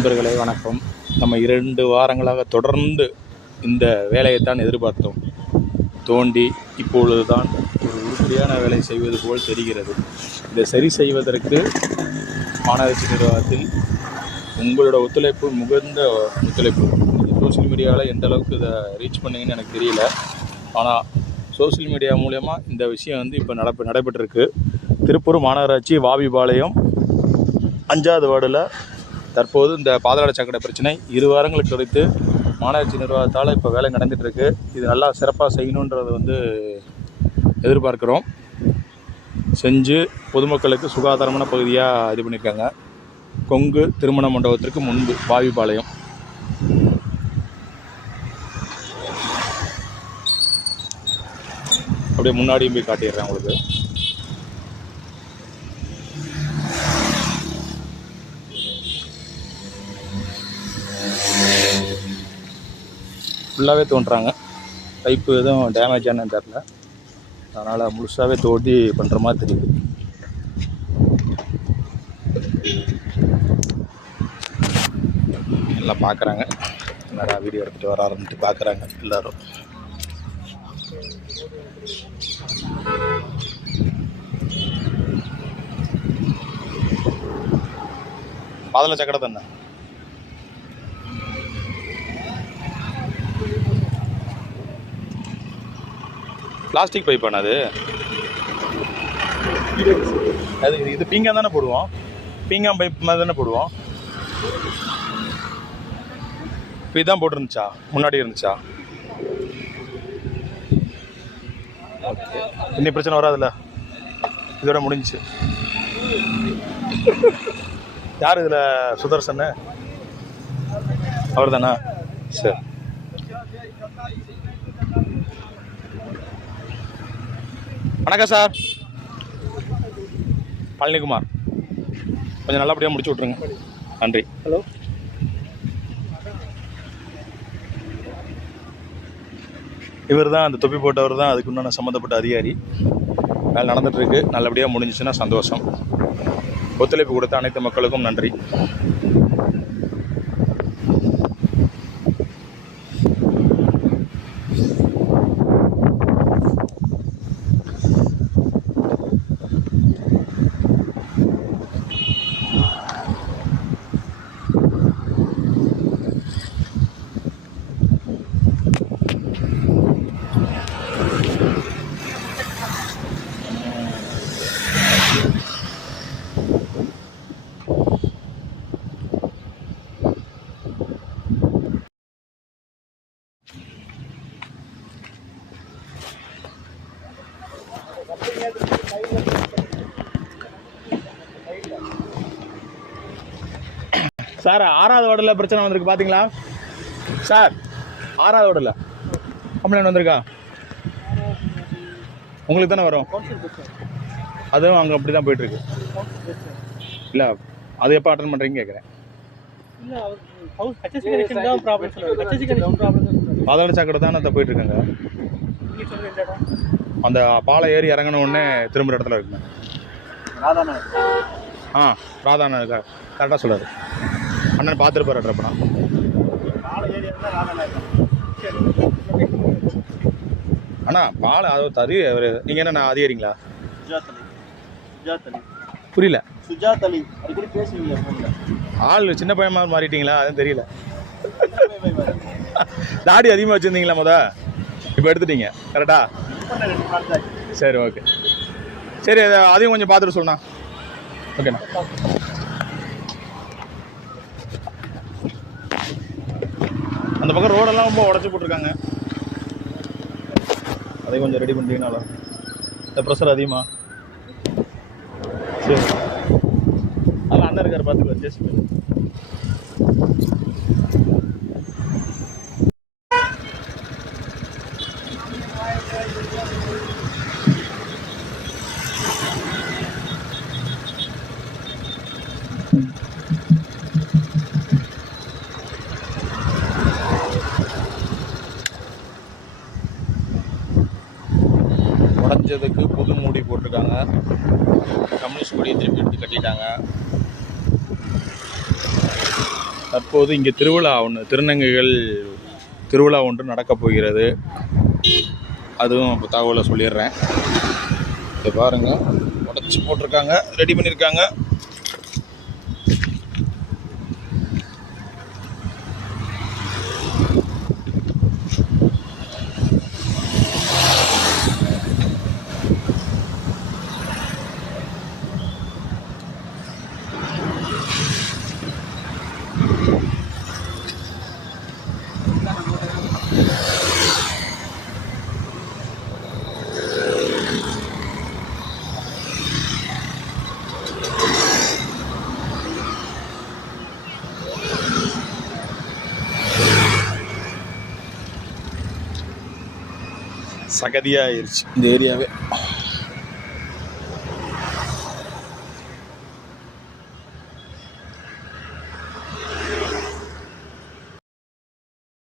நண்பர்களே வணக்கம். நம்ம 2 வாரங்களாக தொடர்ந்து இந்த வேலையைத்தான் எதிர்பார்த்தோம். தோண்டி இப்பொழுது தான் ஒரு உருப்படியான வேலை செய்வது போல் தெரிகிறது. இதை சரி செய்வதற்கு மாநகராட்சி நிர்வாகத்தில் உங்களோட ஒத்துழைப்பு மிகுந்த ஒத்துழைப்பு. சோசியல் மீடியாவில் எந்த அளவுக்கு இதை ரீச் பண்ணிங்கன்னு எனக்கு தெரியல. ஆனால் சோசியல் மீடியா மூலயமா இந்த விஷயம் இப்போ நடைபெற்றிருக்கு. திருப்பூர் மாநகராட்சி வாவிபாளையம் 5வது வார்டில் தற்போது இந்த பாதாள சாக்கடை பிரச்சனை 2 வாரங்களுக்கு குறித்து மாநகராட்சி நிர்வாகத்தால் இப்போ வேலை நடந்துகிட்ருக்கு. இது நல்லா சிறப்பாக செய்யணுன்றது எதிர்பார்க்குறோம். செஞ்சு பொதுமக்களுக்கு சுகாதாரமான பகுதியாக இது பண்ணியிருக்காங்க. கொங்கு திருமண மண்டபத்திற்கு முன்பு வாவிபாளையம். அப்படியே முன்னாடியும் போய் காட்டிடுறேன் உங்களுக்கு. ஃபுல்லாகவே தோன்றுறாங்க. பைப்பு எதுவும் டேமேஜ் ஆனு தெரில, அதனால் முழுசாகவே தோண்டி பண்ணுற மாதிரி தெரியுது. எல்லாம் பார்க்குறாங்க, நிறையா வீடியோ எடுத்துகிட்டு வர ஆரம்பித்து பார்க்குறாங்க எல்லோரும். பாதாள சாக்கடை தானே. பிளாஸ்டிக் பைப்பான அது இது பீங்கான் தானே போடுவோம். பீங்கான் பைப் மாதிரி தானே போடுவோம். இப்போ இதுதான் போட்டுருந்துச்சா, முன்னாடி இருந்துச்சா? ஓகே, இன்னும் பிரச்சனை வராதுல்ல, இதோட முடிஞ்சிச்சு. யார் இதில் சுதர்சன்? அவர் தானே. சரி, வணக்கம் சார். பழனிக்குமார், கொஞ்சம் நல்லபடியாக முடிச்சு விட்ருங்க. நன்றி. ஹலோ, இவர் தான் அந்த தொப்பி போட்டவர் தான், அதுக்கு உண்டான சம்மந்தப்பட்ட அதிகாரி. வேலை நடந்துகிட்ருக்கு, நல்லபடியாக முடிஞ்சிச்சுன்னா சந்தோஷம். ஒத்துழைப்பு கொடுத்த அனைத்து மக்களுக்கும் நன்றி. சார், 6வது வார்டில் பிரச்சனை வந்திருக்கு பார்த்தீங்களா சார்? 6வது வார்டில் கம்ப்ளைண்ட் வந்திருக்கா? உங்களுக்கு தானே வரும். அதுவும் அங்கே அப்படி தான் போயிட்டுருக்கு. இல்லை, அது எப்போ அட்டன் பண்ணுறீங்க கேட்குறேன். பாதாள சாக்கடை தானே அதை போயிட்டுருக்காங்க. அந்த பாலை ஏறி இறங்கின உடனே திரும்புகிற இடத்துல இருக்குங்க. ராதாண்ணா கரெக்டாக சொல்கிறார். அண்ணன் பார்த்துருப்பார் அட்ரப்பண்ணா. அண்ணா பாலை அதை தறி அவர். நீங்கள் என்னண்ணா அதிகாரிங்களா? புரியல. ஆள் சின்ன பையன் மாறிட்டீங்களா? அதுவும் தெரியல. தாடி அதிகமாக வச்சுருந்தீங்களா இப்போ எடுத்துட்டீங்க கரெக்டா? சரி, ஓகே. சரி, அதையும் கொஞ்சம் பார்த்துட்டு சொல்லணா. ஓகேண்ணா. அந்த பக்கம் ரோடெல்லாம் ரொம்ப உடச்சி போட்டிருக்காங்க. அதையும் கொஞ்சம் ரெடி பண்ணுறீங்கனாலும் இந்த ப்ரெஷர் அதிகமாக. சரி, அதில் அண்ணன் இருக்கார், பார்த்துக்கலாம். ஜேசிபி உடஞ்சதுக்கு புது மூடி போட்டிருக்காங்க. கம்யூனிஸ்ட் கொடியை திருப்பி எடுத்து கட்டிட்டாங்க. தற்போது இங்கே திருவிழா ஒன்று, திருநங்கைகள் திருவிழா ஒன்று நடக்கப் போகிறது. அதுவும் இப்போ தகவலை சொல்லிடுறேன். இதை பாருங்கள், உடச்சி போட்டிருக்காங்க, ரெடி பண்ணியிருக்காங்க. சகதியாகிருச்சு இந்த ஏரியாவே.